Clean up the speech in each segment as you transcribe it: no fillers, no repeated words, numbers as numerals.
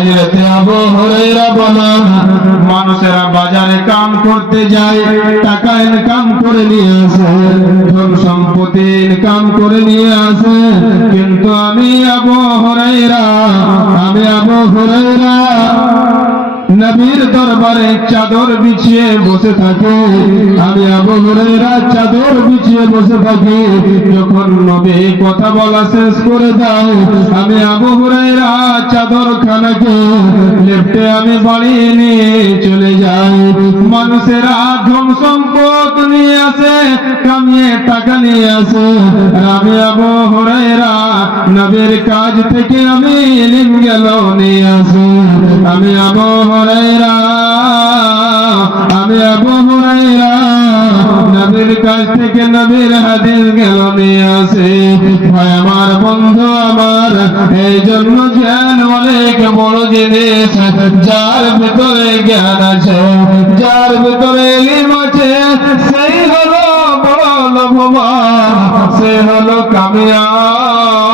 হযরতে আবু হুরায়রা বলেন, মানুষেরা বাজারে কাম করতে যায়, টাকা ইনকাম করে নিয়ে আসে, ধন সম্পত্তি ইনকাম করে নিয়ে আসে, কিন্তু আমি আবু হুরায়রা নবীর দরবারে চাদর বিছিয়ে বসে থাকি। আমি আবু হুরায়রা চাদর বিছিয়ে বসে থাকি। যখন নবী কথা বলা শেষ করে দেয়, আমি আবু হুরায়রা চাদর খানাকে লেফটে আমি বাড়ি নিয়ে চলে যাই। মানুষেরা ধন সম্পদ নিয়ে আসে, কামিয়ে টাকা নিয়ে আসে, আর আমি আবু হুরায়রা নবীর কাজ থেকে আমি ইলম গেল নিয়ে আসি। আমি আবু হুরায়রা নবীর কাছ থেকে নবীর হাদিস গেল নিয়ে আসি। ভাই আমার, বন্ধু আমার, এই জন্য জ্ঞান অনেক বড় জিনিস। যার ভিতরে জ্ঞান আছে, যার ভিতরে ইলম আছে, সেই হলো বড় লাভবান, সে হলো কামিয়াব।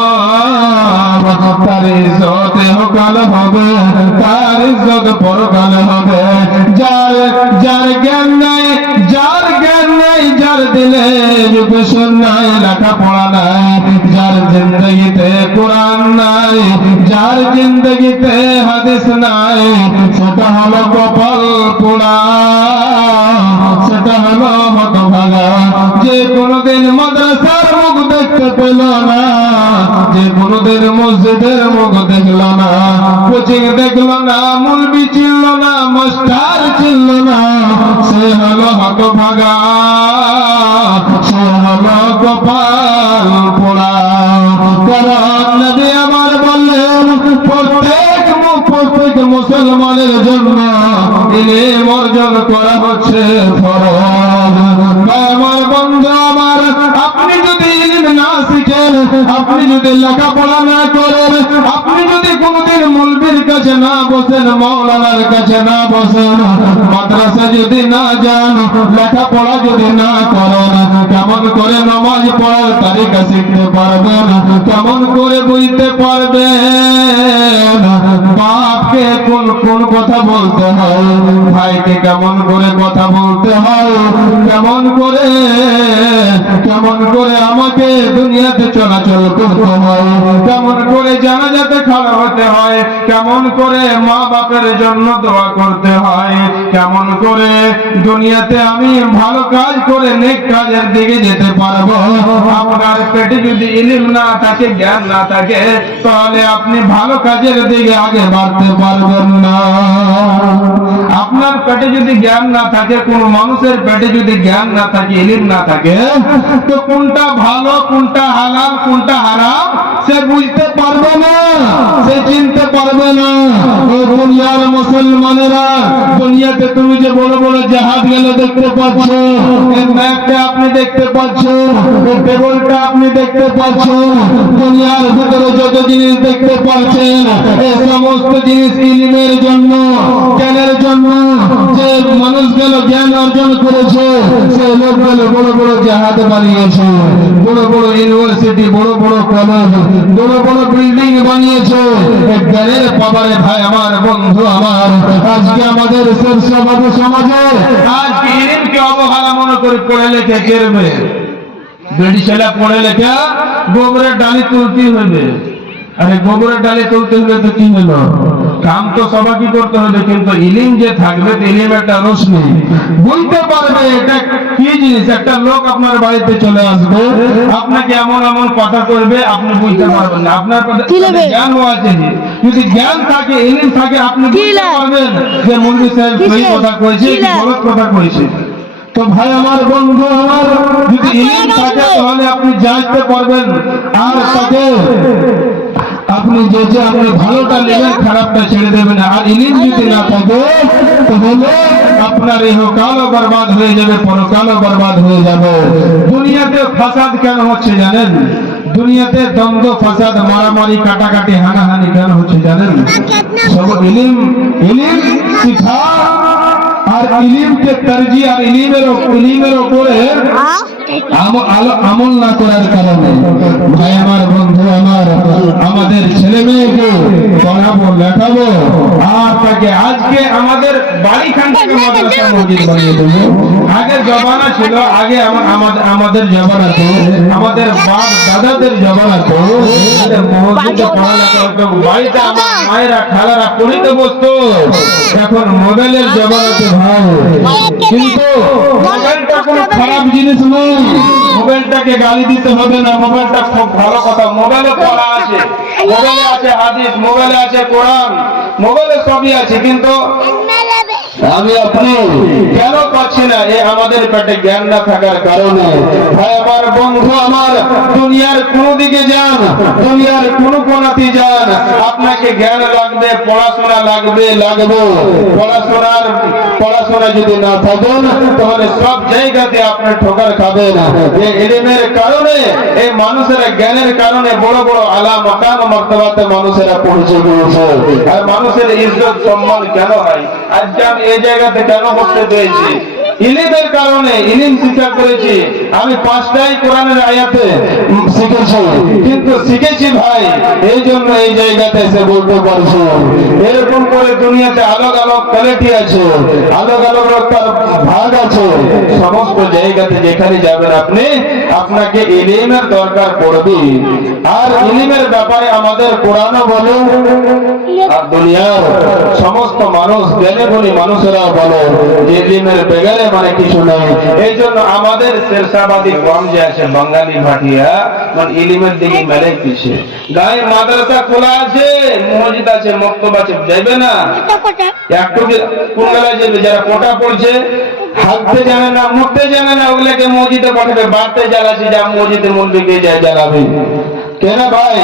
তার ইজ্জত ইহকাল হবে, তার ইজ্জত পরকাল হবে। যার জ্ঞান নাই, যার দিলে যুগসুর নাই, লেখাপড়া নাই, যার জিন্দগিতে কোরআন নাই, যার জিন্দগিতে হাদিস নাই, সেটা হলো কপাল পোড়া, সেটা হলো হতভাগা। যে কোনদিন মাদ্রাসার মুখ দেখতে পেল না, যে কোনদিন মসজিদের মুখ দেখল না, কোচিং দেখল না, মুলবি চিনল না, মাস্টার চিনল না, সে হলো হতভাগা, সে হলো কপাল পোড়া। কারণ নবী আমার বললেন, প্রত্যেক মুসলমানের জন্য ইলম অর্জন করা হচ্ছে ফরজ। আমার বন্ধু আমার, আপনি যদি ইলম না শিখেন, আপনি যদি লেখাপড়া না করেন, আপনি যদি কোনদিন মৌলবীর কাছে না বসেন, মাওলানার কাছে না বসেন, মাদ্রাসা যদি না যান, লেখাপড়া যদি না করেন, কেমন করে নামাজ পড়ার তারিকা শিখতে পারবেন? কেমন করে বুঝতে পারবেন বাপকে কোন কথা বলতে হয়, ভাইকে কেমন করে কথা বলতে হয়, কেমন করে আমাকে দুনিয়াতে চলাচল করতে হয়, কেমন করে জানাজাতে খাড়া হতে হয়, কেমন করে মা বাপের জন্য দোয়া করতে হয়, কেমন করে দুনিয়াতে আমি ভালো কাজ করে নেক কাজের দিকে যেতে পারবো। আপনার পেটে যদি ইলম না থাকে, জ্ঞান না থাকে, তাহলে আপনি ভালো কাজের দিকে আগে বাড়তে পারবেন না। আপনার পেটে যদি জ্ঞান না থাকে, কোন মানুষের পেটে যদি জ্ঞান না থাকে, ইলম না থাকে, তো কোনটা ভালো, কোনটা হালাল, কোনটা হারাম সে বুঝতে পারবে না, সে চিনতে পারবে না। ও দুনিয়ার মুসলমানেরা, দুনিয়াতে তুমি যে বড় বড় জাহাজ গেলে দেখতে পাচ্ছ, এই ব্যাগটা আপনি দেখতে পাচ্ছ, এই টেবলটা আপনি দেখতে পাচ্ছেন, দুনিয়ার ভিতরে যত জিনিস দেখতে পাচ্ছেন, এই সমস্ত জিনিস ইলমের জন্য, জ্ঞানের জন্য। যে মানুষগুলো জ্ঞান অর্জন করেছে, সেই লোকগুলো বড় বড় জাহাজ বানিয়েছে, বড় বড় ইউনিভার্সিটি, বড় বড় কলেজ, বড় বড় বিল্ডিং বানিয়েছে। জ্ঞানের পাওয়ারে ভাই আমার, বন্ধু আমার, আজকে আমাদের সমাজে আজকে ইলমকে অবহেলা মনে করে পড়ে লেখে কেরবে, বেড়ি ছেলে পড়ে লেখা গোবরের ডালি তুলতে হবে। আরে গোবরের ডালি তুলতে হলে তো কি হলো, কাম তো সবাইকে করতে হবে, কিন্তু ইলম যে থাকবে, ইলম একটা রোশনি, বুঝতে পারবে এটা কি জিনিস। একটা লোক আপনার বাড়িতে চলে আসবে, আপনাকে এমন এমন কথা করবে, আপনি বুঝতে পারবেন না। আপনার জ্ঞান আছে, যদি জ্ঞান থাকে, ইলম থাকে, আপনি বুঝতে পারবেন যে মুন্সি সাহেব সহি কথা কইছে কি গলত কথা কইছে। তো ভাই আমার, বন্ধু আমার, যদি ইলম থাকে তাহলে আপনি জানতে পারবেন, আর তাকে আপনি আপনি ভালোটা নেবেন, খারাপটা ছেড়ে দেবেন। আর ইলম যদি না থাকে তাহলে আপনার ইহকালও বরবাদ হয়ে যাবে, পরকালও বরবাদ হয়ে যাবে। দুনিয়াতে ফাসাদ কেন হচ্ছে জানেন? দুনিয়াতে দ্বন্দ্ব, ফাসাদ, মারামারি, কাটাকাটি, হানাহানি কেন হচ্ছে জানেন? সব ইলম শিখা আর ইলমকে তরজি আর ইলমের উপরে আমল না করার কারণে ভাই আমার, বন্ধু আমার, আমাদের ছেলে মেয়েকে পড়াবো লেখাবো আর তাকে আজকে আমাদের বাড়িখান থেকে মাদ্রাসা মসজিদ বানিয়ে দেবো। আগের জমানা ছিল, আগে আমাদের জমানাতে, আমাদের বাপ দাদাদের জমানাতে মসজিদে পড়ালেখা হতো, বাড়িতে আমার মায়েরা খালারা পড়িতে বসতো। এখন মোবাইলের জমানাতে ভাই, কিন্তু মোবাইলটা কোনো খারাপ জিনিস নয়, মোবাইলটাকে গালি দিতে হবে না, মোবাইলটা খুব ভালো কথা। মোবাইলে পড়া আছে, মোবাইলে আছে হাদিস, মোবাইলে আছে কোরআন, মোবাইলে সবই আছে, কিন্তু আমি আপনি কেন পাচ্ছি না? এ আমাদের পেটে জ্ঞান না থাকার কারণে। ভাই আমার, বন্ধু আমার, দুনিয়ার কোন দিকে যান, দুনিয়ার কোন কোনাতে যান, আপনাকে জ্ঞান লাগবে, পড়াশোনা লাগবে। পড়াশোনা যদি না থাকেন তাহলে সব জায়গাতে আপনি ঠোকার খাবেন। এই ইলমের কারণে, এই মানুষেরা জ্ঞানের কারণে বড় বড় আলা মাকাম মর্তবাতে মানুষেরা পৌঁছে গিয়েছে। আর মানুষের ইজ্জত সম্মান কেন হয়? আজকে আমি এই জায়গাতে কেন বসতে পেরেছি? ইলমের কারণে। ইলম শিক্ষা করেছি আমি, 5টাই কোরআনের আয়াতে শিখেছি, কিন্তু শিখেছি ভাই এই জন্য এই জায়গাতে এসে বলতে পারছি। এরকম করে দুনিয়াতে আলোক আলোক কোয়ালিটি আছে, আলোক আলোক তার ভাগ আছে। সমস্ত জায়গাতে যেখানে যাবেন আপনি, আপনাকে ইলমের দরকার পড়বে। আর ইলমের ব্যাপারে আমাদের কোরআনও বলে, আর দুনিয়ার সমস্ত মানুষ, জ্ঞানী গুণী মানুষেরা বলে যে ইলমের বেগারে মানে কিছু নাই। এই জন্য আমাদের শেরশাবাদী কম যে আছে, বাঙালি ভাটিয়া, মানে ইলমের দিকে মেলে পিছে। গায়ে মাদ্রাসা খোলা আছে, মসজিদ আছে, মক্তব আছে, যাইবে না? একটু কোন বেলায় যাবে? যারা কোটা পড়ছে, হাঁটতে জানে না, মুখতে জানে না, ওগুলোকে মসজিদে পাঠাবে। বাড়তে জ্বালাচ্ছে, যা মসজিদে মন্দিরকে যায় জ্বালাবে কেন ভাই?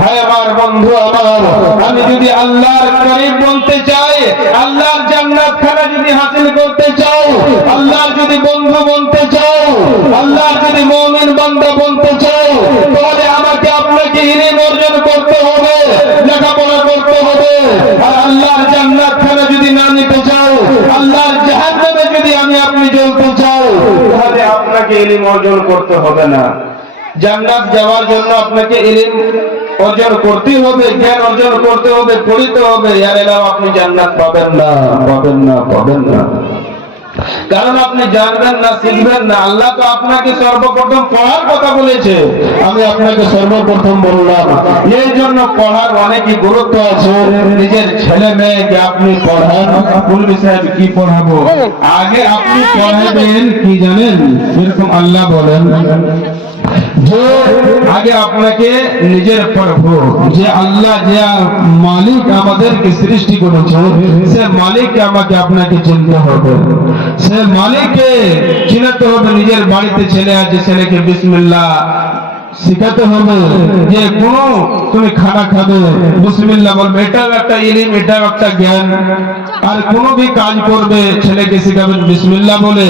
ভাই আমার, বন্ধু আমার, আমি যদি আল্লাহর করিম বলতে চাই, আল্লাহর জান্নাত খানা যদি হাসিল করতে চাও, আল্লাহর যদি বন্ধু বলতে চাও, আল্লাহর যদি মুমিন বান্দা বলতে চাও, তাহলে আমাকে আপনাকে ইলম অর্জন করতে হবে, লেখাপড়া করতে হবে। আর আল্লাহর জান্নাত খানা যদি না নিতে চাও, আল্লাহর জাহান্নামে যদি আপনি জ্বলতে চাও, তাহলে আপনাকে ইলম অর্জন করতে হবে না। জান্নাত যাওয়ার জন্য আপনাকে ইলম অর্জন করতে হবে, জ্ঞান অর্জন করতে হবে, পড়িতে হবে। আর এলাও আপনি জান্নাত পাবেন না, পাবেন না, পাবেন না। কারণ আপনি জানবেন না, শিখবেন না। আল্লাহ তো আপনাকে সর্বপ্রথম পড়ার কথা বলেছে, আমি আপনাকে সর্বপ্রথম বললাম। এই জন্য পড়ার অনেকই গুরুত্ব আছে। নিজের ছেলে মেয়েকে আপনি পড়ান, বলবি সাহেব কি পড়াবো? আগে আপনি পড়াবেন কি জানেন? এরকম আল্লাহ বলেন যে আগে আপনাকে নিজের প্রভু, যে আল্লাহ, যে মালিক আমাদেরকে সৃষ্টি করেছে, সে মালিককে আমাকে আপনাকে চিনতে হবে। সে মালিককে চিনতে হবে। নিজের বাড়িতে ছেলে আছে, ছেলেকে বিসমিল্লাহ শিখাতে হবে। যে কোনো তুমি খানা খাবে, বিসমিল্লাহ বলবে, এটাও একটা ইলম, এটাও একটা জ্ঞান। আর কোনো भी কাজ করবে, ছেলেকে শিখাবেন বিসমিল্লাহ বলে।